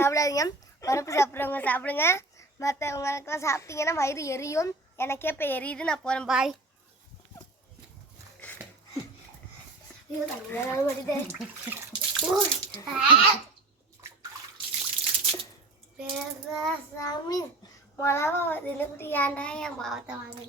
சாப்பிடாதீங்க. பருப்பு சாப்பிட்றவங்க சாப்பிடுங்க. மற்றவங்களுக்கெல்லாம் சாப்பிட்டீங்கன்னா வயிறு எரியும். எனக்கே இப்போ எரியுது. நான் போகிறேன். பாய். ஐயோ தண்ணி மாட்டிதே. சாமி மிளகா இதில் ஏன்டா என் பாவத்தை வாங்க